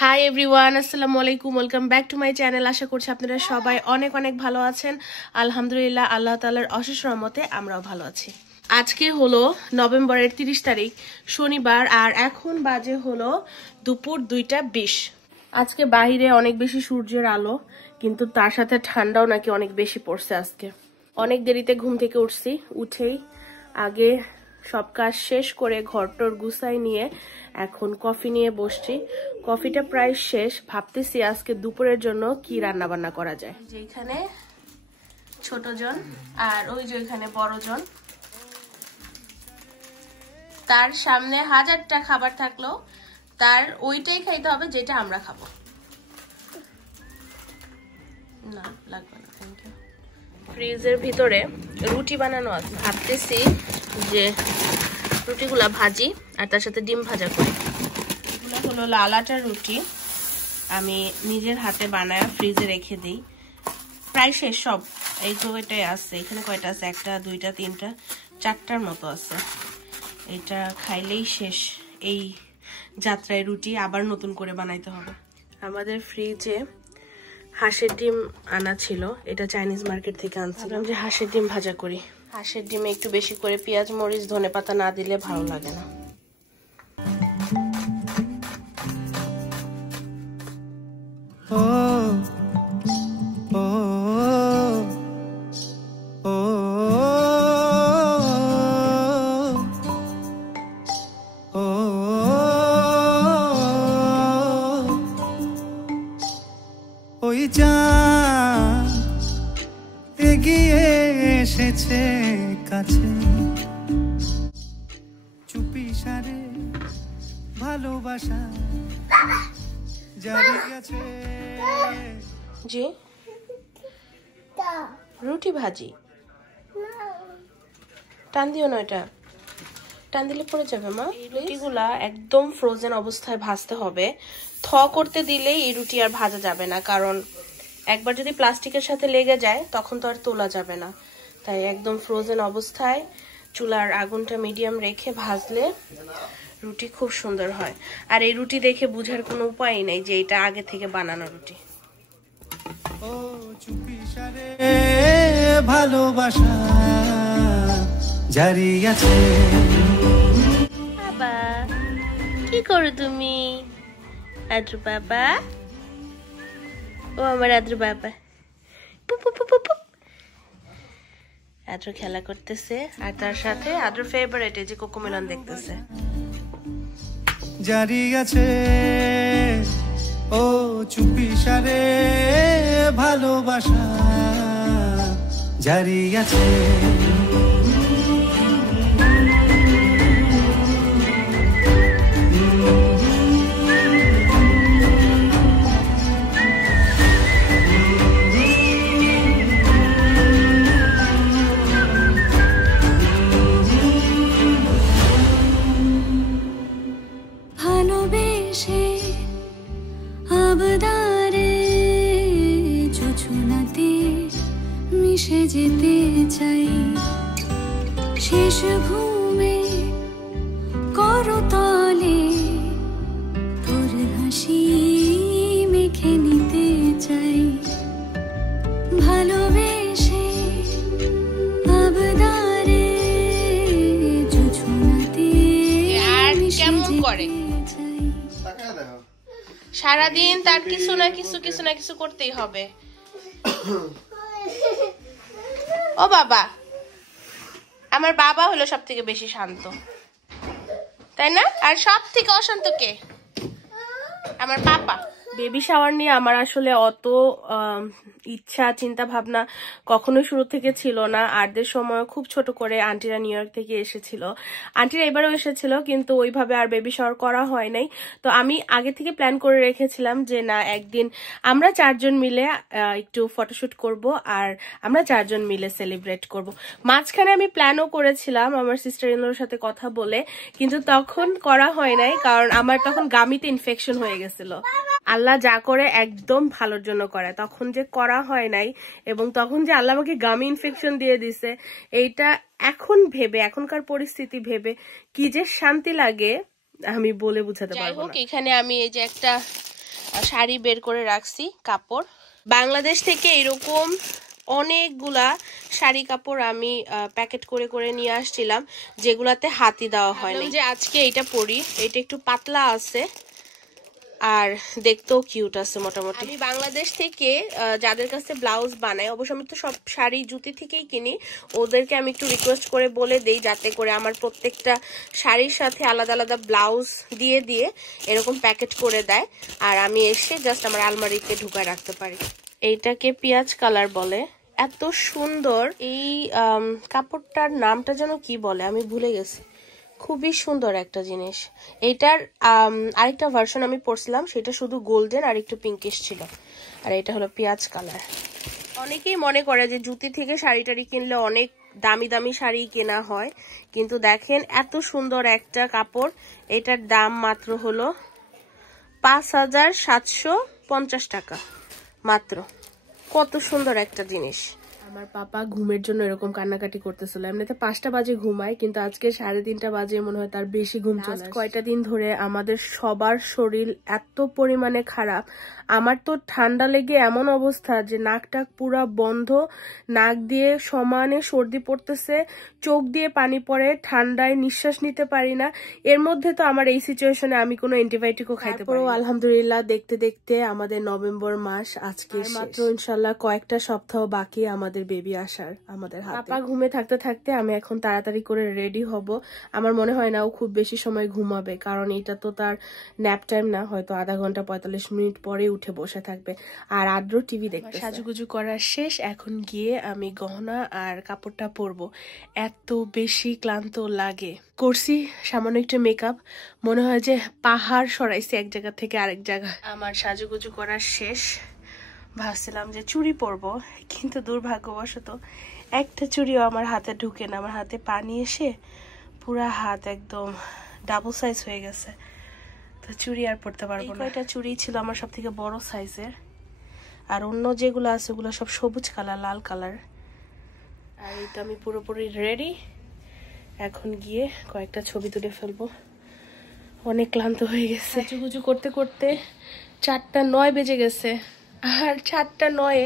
High everyone, আসসালামু আলাইকুম, welcome back to my channel. আশা করছি আপনারা সবাই অনেক অনেক ভালো আছেন। আলহামদুলিল্লাহ, আল্লাহ তাআলার অশেষ রহমতে আমরাও ভালো আছি। আজকে হলো নভেম্বরের 30 তারিখ, শনিবার, আর এখন বাজে হলো দুপুর 2টা 20। আজকে বাহিরে অনেক বেশি সূর্যের আলো, কিন্তু তার সাথে ঠান্ডাও নাকি অনেক বেশি পড়ছে আজকে। অনেক দেরিতে ঘুম থেকে উঠছি, উঠেই আগে সব কাজ শেষ করে ঘরটর গুছাই নিয়ে এখন কফি নিয়ে বসছি। কফিটা প্রায় শেষ, ভাবতেছি আজকে দুপুরের জন্য কি রান্না বান্না করা যায়। যেখানে ছোট জন আর ওই যে ওইখানে বড় জন, তার সামনে হাজারটা খাবার থাকলো, তার ওইটাই খাইতে হবে যেটা আমরা খাবো। না লাগবে না, থ্যাংক ইউ। ফ্রিজের ভিতরে রুটি বানানো আছে, ভাবতেছি যে রুটিগুলা ভাজি আর তার সাথে ডিম ভাজা করি। এগুলো হলো লাল আটার রুটি, আমি নিজের হাতে বানায় ফ্রিজে রেখে দিই। প্রায় শেষ সব, এই তো এটাই আছে। এখানে কয়টা আছে? 1টা 2টা 3টা 4টার মতো আছে। এটা খাইলেই শেষ এই যাত্রায় রুটি, আবার নতুন করে বানাইতে হবে। আমাদের ফ্রিজে হাঁসের ডিম আনা ছিল, এটা চাইনিজ মার্কেট থেকে আনছিলাম যে হাঁসের ডিম ভাজা করি। হাঁসের ডিমে একটু বেশি করে পেঁয়াজ মরিচ ধনেপাতা না দিলে ভালো লাগে না। ওই চাঁদ এগিয়ে এসেছে কাছে, চুপি সারে ভালোবাসা জারি আছে। জি রুটি ভাজি, টান দিও না, এটা টান দিলে পড়ে যাবে মা। এই রুটিগুলা একদম ফ্রোজেন অবস্থায় ভাজতে হবে। থ করতে দিলে এই রুটি আর ভাজা যাবে না, কারণ একবার যদি প্লাস্টিকের সাথে লেগে যায় তখন তো আর তোলা যাবে না। তাই একদম ফ্রোজেন অবস্থায় চুলার আগুনটা মিডিয়াম রেখে ভাজলে রুটি খুব সুন্দর হয়। আর এই রুটি দেখে বুঝার কোনো উপায় নেই যে এটা আগে থেকে বানানো রুটি। ও চুপি সারে ভালোবাসা জারি আছে। বাবা কি করো তুমি? আদ্রু বাবা, ও আমার আদ্রু বাবা, আদ্রু খেলা করতেছে আর তার সাথে আদ্রু ফেভারিট যে কোকোমেলন দেখতেছে। জারি আছে ও চুপি সারে ভালোবাসা জারি আছে। যেতে চাই শেষ ঘুমে করতলে, তোর হাসি মেখে নিতে চাই ভালোবেসে আবদারে জোছনাতে। কেমন করে সারাদিন তার কিছু না কিছু করতেই হবে। ও বাবা, আমার বাবা হলো সব থেকে বেশি শান্ত, তাই না? আর সব থেকে অশান্ত কে? আমার পাপা। বেবি শাওয়ার নিয়ে আমার আসলে অত ইচ্ছা চিন্তা ভাবনা কখনোই শুরু থেকে ছিল না। আরদের সময় খুব ছোট করে আন্টিরা নিউ ইয়র্ক থেকে এসেছিল, আন্টিরা এবারও এসেছিল, কিন্তু ওইভাবে আর বেবি শাওয়ার করা হয় নাই। তো আমি আগে থেকে প্ল্যান করে রেখেছিলাম যে না, একদিন আমরা 4জন মিলে একটু ফটোশুট করব আর আমরা 4জন মিলে সেলিব্রেট করব। মাঝখানে আমি প্ল্যানও করেছিলাম আমার সিস্টার ইন-লর সাথে কথা বলে, কিন্তু তখন করা হয় নাই, কারণ আমার তখন গামিতে ইনফেকশন হয়ে গেছিল। আল্লাহ যা করে একদম ভালোর জন্য করে, তখন যে করা হয় নাই এবং তখন যে আল্লাহ আমাকে গামি ইনফেকশন দিয়ে দিছে, এইটা এখন ভেবে, এখনকার পরিস্থিতি ভেবে কি যে শান্তি লাগে আমি বলে বুঝাতে পারবো না। এখানে আমি এই যে একটা শাড়ি বের করে রাখছি, কাপড়। বাংলাদেশ থেকে এরকম অনেকগুলা শাড়ি কাপড় আমি প্যাকেট করে করে নিয়ে আসছিলাম, যেগুলাতে হাতি দেওয়া হয়নি। যে আজকে এটা পরি, এটা একটু পাতলা আছে আর দেখতেও কিউট আছে মোটামুটি। আমি বাংলাদেশ থেকে যাদের কাছে ব্লাউজ বানাই, অবশ্য আমি তো সব শাড়ি জুতি থেকেই কিনি, ওদেরকে আমি একটু রিকোয়েস্ট করে বলে দেই যাতে করে আমার প্রত্যেকটা শাড়ির সাথে আলাদা আলাদা ব্লাউজ দিয়ে দিয়ে এরকম প্যাকেট করে দেয়, আর আমি এসে জাস্ট আমার আলমারিতে ঢুকায় রাখতে পারি। এইটাকে পেঁয়াজ কালার বলে, এত সুন্দর। এই কাপড়টার নামটা যেন কি বলে আমি ভুলে গেছি, খুবই সুন্দর একটা জিনিস। এইটার আরেকটা ভার্সন আমি পরছিলাম, সেটা শুধু গোল্ডেন আর একটু পিঙ্কিশ ছিল, আর এটা হলো পেঁয়াজ কালার। অনেকেই মনে করে যে জুতি থেকে শাড়ি টাড়ি কিনলে অনেক দামি দামি শাড়ি কেনা হয়, কিন্তু দেখেন এত সুন্দর একটা কাপড়, এটার দাম মাত্র হলো 5,750 টাকা মাত্র। কত সুন্দর একটা জিনিস। আমার পাপা ঘুমের জন্য এরকম কান্নাকাটি করতেছিল। এমনিতে 5টা বাজে ঘুমায়, কিন্তু আজকে 3:30 বাজে মনে হয় তার বেশি ঘুম চলে আসে। কয়টা দিন ধরে আমাদের সবার শরীর এত পরিমাণে খারাপ। আমার তো ঠান্ডা লেগে এমন অবস্থা যে নাকটাক পুরা বন্ধ, নাক দিয়ে সমানে সর্দি পড়তেছে, চোখ দিয়ে পানি পড়ে, ঠান্ডায় নিঃশ্বাস নিতে পারি না। এর মধ্যে তো আমার এই সিচুয়েশনে আমি কোনো অ্যান্টিবায়োটিকও খাইতে পারি না। আলহামদুলিল্লাহ দেখতে দেখতে আমাদের নভেম্বর মাস আজকে মাত্র, ইনশাল্লাহ কয়েকটা সপ্তাহ বাকি আমাদের বেবি আসার আমাদের হাতে। পাপা ঘুমে থাকতে থাকতে আমি এখন তাড়াতাড়ি করে রেডি হব। আমার মনে হয় না ও খুব বেশি সময় ঘুমাবে, কারণ এটা তো তার ন্যাপ টাইম না, হয়তো আধা ঘন্টা 45 মিনিট পরে উঠে বসে থাকবে। আর আদ্র টিভি দেখতে। সাজুগুজু করার শেষ, এখন গিয়ে আমি গহনা আর কাপড়টা পরবো। এত বেশি ক্লান্ত লাগে, করছি সামান্য একটু মেকআপ, মনে হয় যে পাহাড় সরাইছি এক জায়গা থেকে আরেক জায়গা। আমার সাজুগুজু করার শেষ, ভাবছিলাম যে চুড়ি পরবো, কিন্তু দুর্ভাগ্যবশত একটা চুড়িও আমার হাতে ঢুকে না। আমার হাতে পানি এসে পুরা হাত একদম ডাবল সাইজ হয়ে গেছে, তো চুড়ি আর পরতে পারবো না। এটা চুড়ি ছিল আমার সব থেকে বড় সাইজের, আর অন্য যেগুলো আছে ওগুলো সব সবুজ কালার, লাল কালার। আর এই তো আমি পুরোপুরি রেডি, এখন গিয়ে কয়েকটা ছবি তুলে ফেলবো। অনেক ক্লান্ত হয়ে গেছে। সাজুগুজু করতে করতে 4:09 বেজে গেছে, আর 4:09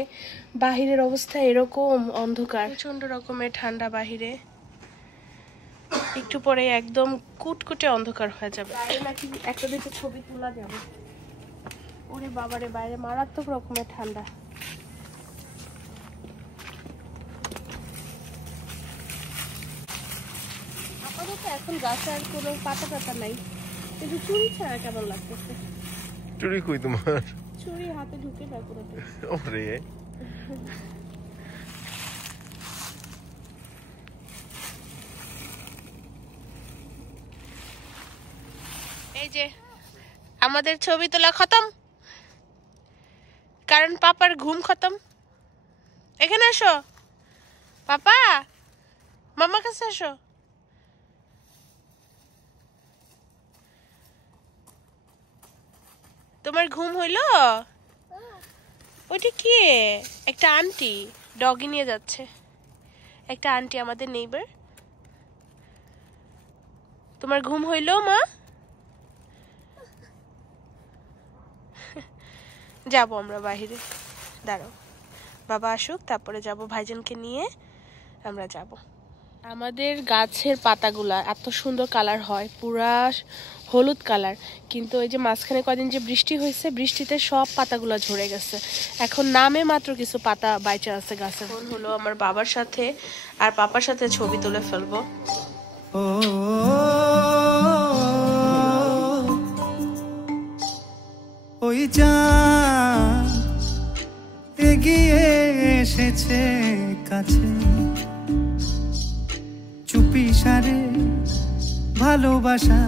বাহিরের অবস্থা এরকম অন্ধকার, প্রচন্ড রকমের ঠান্ডা বাহিরে। একটু পরে একদম কুটকুটে অন্ধকার হয়ে যাবে। বাইরে নাকি একটা দুটো ছবি তোলা যাবে। ওরে বাবারে, বাইরে মারাত্মক রকমের ঠান্ডা। আপাতত এখন গাছে আর কোনো পাতা টাতা নাই, কিন্তু চুড়ি ছাড়া কেমন লাগতেছে। চুড়ি কই তোমার? চুড়ি হাতে ঢুকে না পুরোতে। ওরে এই যে আমাদের ছবি তোলা খতম, কারণ পাপার ঘুম খতম। এখানে আসো পাপা, মামা কাছে আসো। তোমার ঘুম হইলো? ওইটা কি? একটা আন্টি ডগি নিয়ে যাচ্ছে, একটা আন্টি আমাদের নেইবার। তোমার ঘুম হইলো মা? যাবো আমরা বাহিরে, দাঁড়াও বাবা আসুক, তারপরে যাব ভাইজানকে নিয়ে আমরা যাব। আমাদের গাছের পাতাগুলা এত সুন্দর কালার হয়, পুরা হলুদ কালার, কিন্তু ওই যে মাঝখানে কদিন যে বৃষ্টি হয়েছে, বৃষ্টিতে সব পাতাগুলা ঝরে গেছে। এখন নামে মাত্র কিছু পাতা বাইচা আছে গাছে। ফোন হলো আমার বাবার সাথে আর পাপার সাথে ছবি তুলে ফেলবো। ওই চাঁদ এগিয়ে এসেছে কাছে, চুপি সারে ভালোবাসা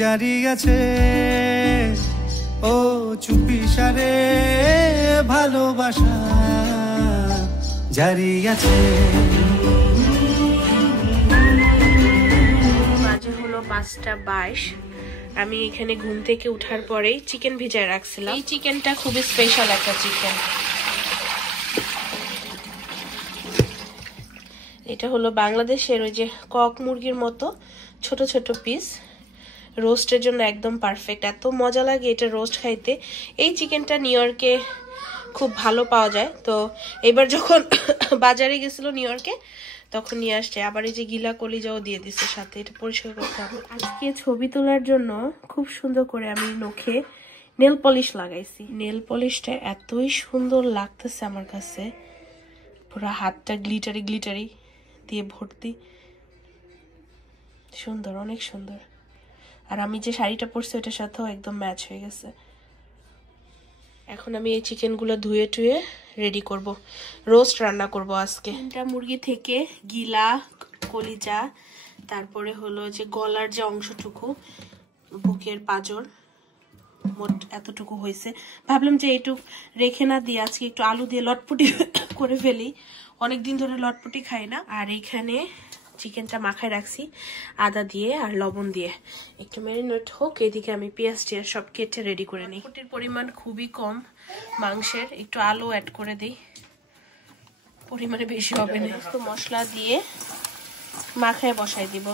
জারি আছে। ও চুপি সারে ভালোবাসা জারি আছে। বাজে হলো 5:22। আমি এখানে ঘুম থেকে উঠার পরেই চিকেন ভিজায় রাখছিলাম। এই চিকেনটা খুবই স্পেশাল একটা চিকেন। এটা হলো বাংলাদেশের ওই যে কক মুরগির মতো ছোট ছোট পিস, রোস্টের জন্য একদম পারফেক্ট। এত মজা লাগে এটা রোস্ট খাইতে। এই চিকেনটা নিউ ইয়র্কে খুব ভালো পাওয়া যায়। তো এবার যখন বাজারে গেছিল নিউ ইয়র্কে তখন নিয়ে আসছে। আবার এই যে গিলা কলিজাও দিয়ে দিচ্ছে সাথে, এটা পরিষ্কার করতে হবে। আজকে ছবি তোলার জন্য খুব সুন্দর করে আমি নখে নেল পলিশ লাগাইছি। নেল পলিশটা এতই সুন্দর লাগতেছে আমার কাছে, পুরো হাতটা গ্লিটারি গ্লিটারি দিয়ে ভর্তি, সুন্দর, অনেক সুন্দর। আর আমি যে শাড়িটা পরছি ওটার সাথেও একদম ম্যাচ হয়ে গেছে। এখন আমি এই চিকেনগুলো ধুয়ে টুয়ে রেডি করব, রোস্ট রান্না করব আজকে। এটা মুরগি থেকে গিলা কলিজা, তারপরে হলো যে গলার যে অংশটুকু, বুকের পাঁজর, মোট এতটুকু হয়েছে। ভাবলাম যে একটু রেখে না দিয়ে আজকে একটু আলু দিয়ে লটপটি করে ফেলি, অনেকদিন ধরে লটপটি খাই না। আর এইখানে চিকেনটা মাখায় রাখছি আদা দিয়ে আর লবণ দিয়ে, একটু ম্যারিনেট হোক। এদিকে আমি পেঁয়াজ টিয়াজ সব কেটে রেডি করে নিই। লটপটির পরিমাণ খুবই কম মাংসের, একটু আলু অ্যাড করে দিই, পরিমাণে বেশি হবে না। তো মশলা দিয়ে মাখায় বসাই দিব।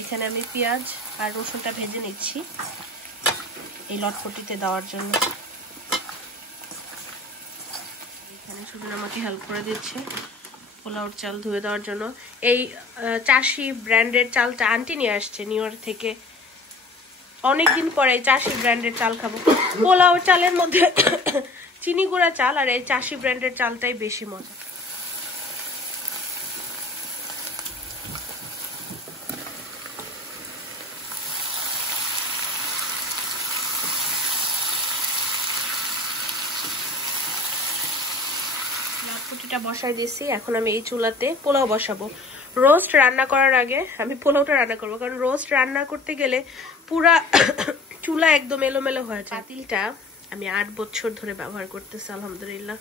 এখানে আমি পেঁয়াজ আর রসুনটা ভেজে নিচ্ছি এই লটপটিতে দেওয়ার জন্য। এখানে সুজন আমাকে হেল্প করে দিচ্ছে পোলাওর চাল ধুয়ে দেওয়ার জন্য। এই চাষি ব্র্যান্ডের চালটা আন্টি নিয়ে আসছে নিউ ইয়র্ক থেকে। অনেকদিন পরে এই চাষি ব্র্যান্ডের চাল খাবো। পোলাওর চালের মধ্যে চিনি গুঁড়া চাল আর এই চাষি ব্র্যান্ডের চালটাই বেশি মজা। লটপটিটা বসাই দিয়েছি, এখন আমি এই চুলাতে পোলাও বসাবো। রোস্ট রান্না করার আগে আমি পোলাওটা রান্না করবো, কারণ রোস্ট রান্না করতে গেলে পুরা চুলা একদম এলোমেলো হয়ে যায়। পাতিলটা আমি 8 বছর ধরে ব্যবহার করতেছি আলহামদুলিল্লাহ,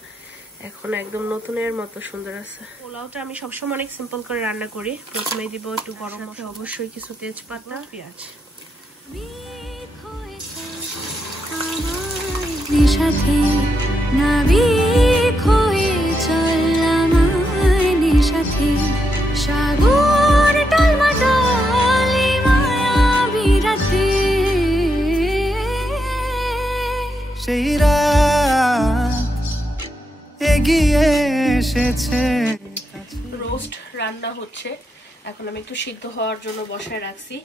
এখন একদম নতুনের মতো সুন্দর আছে। পোলাওটা আমি সবসময় অনেক সিম্পল করে রান্না করি। প্রথমেই দিব একটু গরম মশলা, অবশ্যই কিছু তেজপাতা, পেঁয়াজ। সাথে নাবিক হয়ে চললাম সাথে সাগর টলমটলে মায়াবী রাতে, সেই রাত এগিয়ে এসেছে। রোস্ট রান্না হচ্ছে, এখন আমি একটু সিদ্ধ হওয়ার জন্য বসায় রাখছি।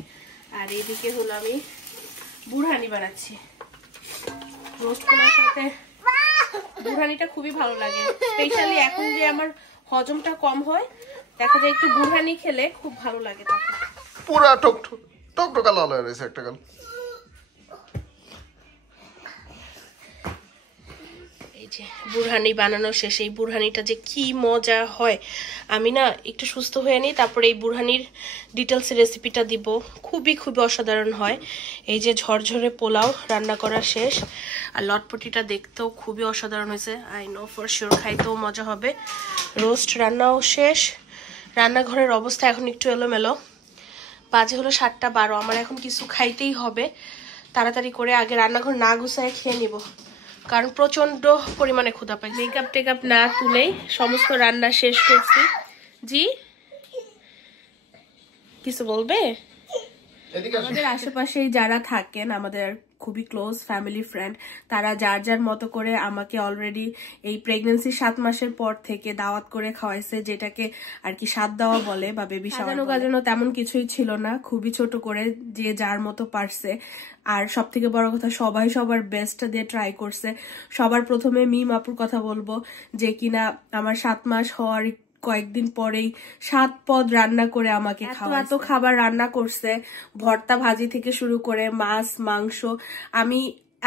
আর এইদিকে হলো আমি বুরহানি বানাচ্ছি। রোস্ট করার সাথে বুরহানিটা খুবই ভালো লাগে, স্পেশালি এখন যে আমার হজমটা কম হয়, দেখা যায় একটু বুরহানি খেলে খুব ভালো লাগে তখন। পুরা টকটকা লাল হয়ে রয়েছে একটা গাল। এই যে বুরহানি বানানো শেষ। এই বুরহানিটা যে কি মজা হয়, আমি না একটু সুস্থ হয়ে নিই, তারপরে এই বুরহানির ডিটেলস রেসিপিটা দিব। খুবই খুবই অসাধারণ হয়। এই যে ঝরঝরে পোলাও রান্না করা শেষ, আর লটপটিটা দেখতেও খুবই অসাধারণ হয়েছে। আই নো ফর শিওর খাইতেও মজা হবে। রোস্ট রান্নাও শেষ। রান্নাঘরের অবস্থা এখন একটু এলোমেলো, বাজে হলো 7টা 12। আমার এখন কিছু খাইতেই হবে, তাড়াতাড়ি করে আগে রান্নাঘর না গুছায় খেয়ে নিব, কারণ প্রচন্ড পরিমাণে ক্ষুধা পাই। মেকআপ টেকআপ না তুলেই সমস্ত রান্না শেষ করছি। জি কিছু বলবে? আমাদের আশেপাশে যারা থাকেন, আমাদের খুবই ক্লোজ ফ্যামিলি ফ্রেন্ড, তারা যার যার মতো করে আমাকে অলরেডি এই প্রেগনেন্সি 7 মাসের পর থেকে দাওয়াত করে খাওয়াইছে, যেটাকে আর কি সাত দেওয়া বলে বা বেবি সাজানো গাজানো তেমন কিছুই ছিল না, খুবই ছোট করে যে যার মতো পারছে। আর সব থেকে বড় কথা, সবাই সবার বেস্টটা দিয়ে ট্রাই করছে। সবার প্রথমে মিম আপুর কথা বলবো, যে কিনা আমার 7 মাস হওয়ার কয়েকদিন পরেই 7 পদ রান্না করে আমাকে এত খাবার রান্না করছে, ভর্তা ভাজি থেকে শুরু করে মাছ মাংস। আমি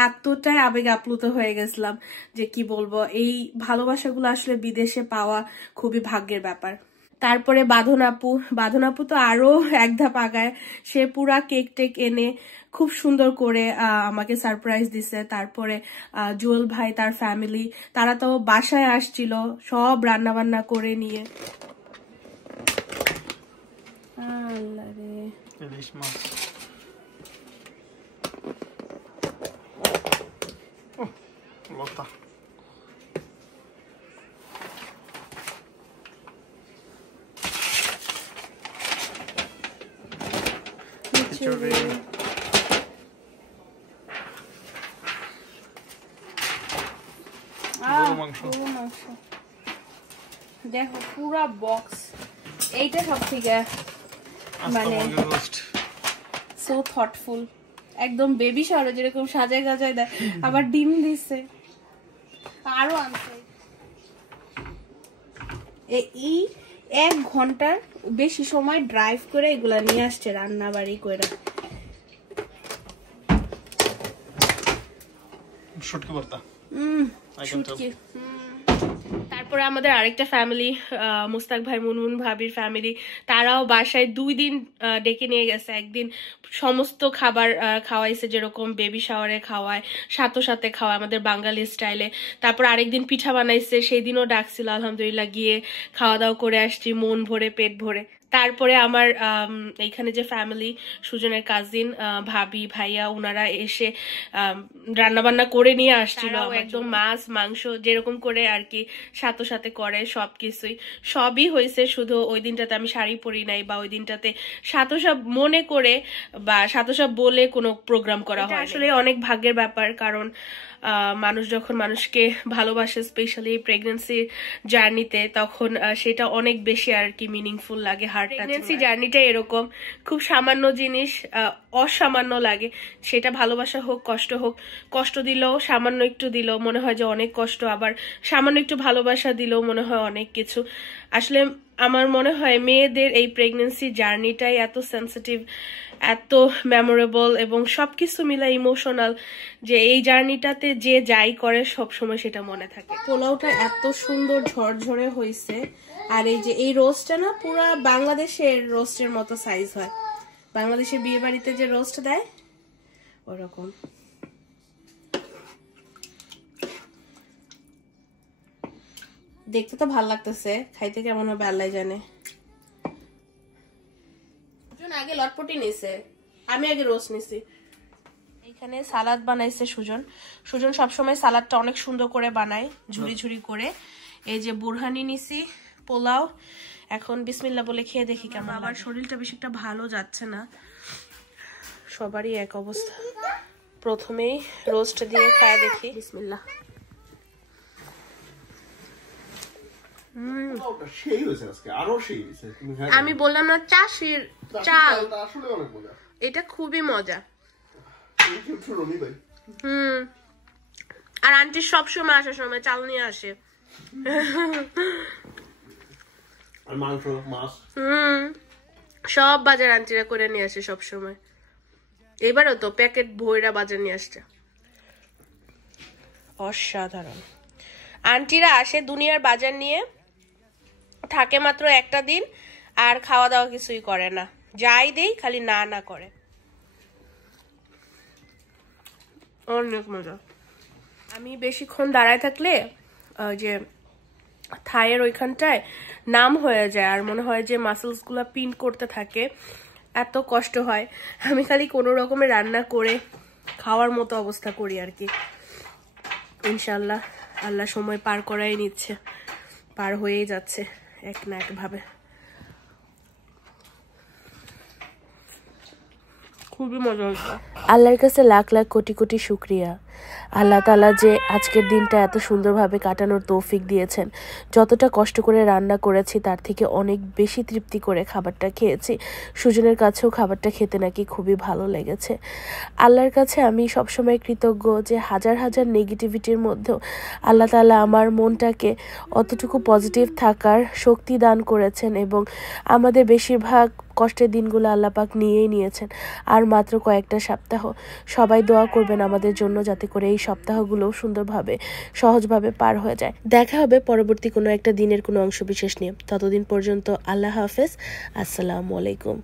এতটাই আবেগ আপ্লুত হয়ে গেছিলাম যে কি বলবো। এই ভালোবাসাগুলো আসলে বিদেশে পাওয়া খুবই ভাগ্যের ব্যাপার। তারপরে বাঁধন আপু তো আরো এক ধাপ আগায়, সে পুরা কেক টেক এনে খুব সুন্দর করে আমাকে সারপ্রাইজ দিছে। তারপরে জুয়েল ভাই, তার ফ্যামিলি, তারা তো বাসায় আসছিল সব রান্না বান্না করে নিয়ে। আল্লাহ রে, ইলিশ মাছ লতা। মাংস দেখো পুরা বক্স। এইটা সব থেকে মানে সো থটফুল, একদম বেবি শাওয়ারে যেরকম সাজায় গাজায় দেয়, আবার ডিম দিছে আরো আনছে। এই 1 ঘন্টার বেশি সময় ড্রাইভ করে এগুলা নিয়ে আসছে রান্না বাড়ি করে। শুটকি ভর্তা। শুটকি। তারপরে আমাদের আরেকটা ফ্যামিলি, মুস্তাক ভাই মুনমুন ভাবির ফ্যামিলি, তারাও বাসায় 2 দিন ডেকে নিয়ে গেছে। একদিন সমস্ত খাবার খাওয়াইছে, যেরকম বেবি শাওয়ারে খাওয়ায়, সাথে খাওয়ায় আমাদের বাঙালি স্টাইলে। তারপর আরেকদিন পিঠা বানাইছে, সেই দিনও ডাকছিল, আলহামদুলিল্লাহ গিয়ে খাওয়া দাওয়া করে আসছি মন ভরে পেট ভরে। তারপরে আমার এইখানে যে ফ্যামিলি, সুজনের কাজিন, ভাবি ভাইয়া, ওনারা এসে রান্নাবান্না করে নিয়ে আসছিল একদম মাছ মাংস যেরকম করে আর কি সাথে করে সবকিছুই। সবই হয়েছে, শুধু ওই দিনটাতে আমি শাড়ি পরি নাই, বা ওই দিনটাতে সব মনে করে বা সব বলে কোনো প্রোগ্রাম করা হয়। আসলে অনেক ভাগ্যের ব্যাপার, কারণ মানুষ যখন মানুষকে ভালোবাসে, স্পেশালি প্রেগনেন্সির জার্নিতে, তখন সেটা অনেক বেশি আর কি মিনিংফুল লাগে। প্রেগনেন্সি জার্নিটা এরকম, খুব সামান্য জিনিস অসামান্য লাগে, সেটা ভালোবাসা হোক কষ্ট হোক। কষ্ট দিলেও সামান্য একটু দিলেও মনে হয় যে অনেক কষ্ট, আবার সামান্য একটু ভালোবাসা দিলেও মনে হয় অনেক কিছু। আসলে আমার মনে হয় মেয়েদের এই প্রেগনেন্সি জার্নিটাই এত সেন্সিটিভ, এত মেমোরেবল এবং সবকিছু মিলে ইমোশনাল, যে এই জার্নিটাতে যে যাই করে সব সময় সেটা মনে থাকে। পোলাওটা এত সুন্দর ঝরঝরে হয়েছে, আর এই যে এই রোস্টটা না পুরা বাংলাদেশের রোস্টের মতো সাইজ হয়, বাংলাদেশের বিয়ে বাড়িতে যে রোস্ট দেয় ওরকম। দেখতে তো ভাল লাগতেছে, খাইতে কেমন হবে আল্লাহ জানে। আগে লটপটি নিছে, আমি আগে রোস্ট নিছি। এখানে সালাদ বানাইছে সুজন সবসময় সালাদটা অনেক সুন্দর করে বানায়, ঝুরি ঝুরি করে। এই যে বুরহানি নিছি, পোলাও। এখন বিসমিল্লাহ বলে খেয়ে দেখি কেমন। আমার শরীরটা বেশি একটা ভালো যাচ্ছে না, সবারই এক অবস্থা। প্রথমেই রোস্ট দিয়ে খায় দেখি, বিসমিল্লাহ। আমি বললাম না চাষির চাল, এটা খুবই মজা। আর আন্টি সবসময় আসার সময় চাল নিয়ে আসে, সব বাজার আন্টিরা করে নিয়ে আসে সবসময়। এবারও তো প্যাকেট ভইরা বাজার নিয়ে আসছে, অসাধারণ। আন্টিরা আসে দুনিয়ার বাজার নিয়ে, থাকে মাত্র একটা দিন, আর খাওয়া দাওয়া কিছুই করে না, যাই দেই খালি না করে। অনেক মজা। আমি বেশিক্ষণ দাঁড়ায় থাকলে যে থাইয়ের ওইখানটায় নাম হয়ে যায়, আর মনে হয় যে মাসেলস গুলা পিন করতে থাকে, এত কষ্ট হয়। আমি খালি কোনো রকমে রান্না করে খাওয়ার মতো অবস্থা করি আর কি। ইনশাল্লাহ আল্লাহ সময় পার করাই নিচ্ছে, পার হয়েই যাচ্ছে এক না এক ভাবে। খুবই মজা হচ্ছে। আল্লাহর কাছে লাখ লাখ কোটি কোটি শুকরিয়া, আল্লাহ তাআলা যে আজকের দিনটা এত সুন্দরভাবে কাটানোর তৌফিক দিয়েছেন। যতটা কষ্ট করে রান্না করেছি তার থেকে অনেক বেশি তৃপ্তি করে খাবারটা খেয়েছি। সুজনের কাছেও খাবারটা খেতে নাকি খুবই ভালো লেগেছে। আল্লাহর কাছে আমি সবসময় কৃতজ্ঞ যে হাজার হাজার নেগেটিভিটির মধ্যেও আল্লাহ তাআলা আমার মনটাকে অতটুকু পজিটিভ থাকার শক্তি দান করেছেন, এবং আমাদের বেশিরভাগ কষ্টের দিনগুলো আল্লাহ পাক নিয়েই নিয়েছেন। আর মাত্র কয়েকটা সপ্তাহ, সবাই দোয়া করবেন আমাদের জন্য যাতে করে এই সপ্তাহগুলো সুন্দরভাবে সহজভাবে পার হয়ে যায়। দেখা হবে পরবর্তী কোনো একটা দিনের কোনো অংশ বিশেষ নিয়ে। ততদিন পর্যন্ত আল্লাহ হাফেজ, আসসালামু আলাইকুম।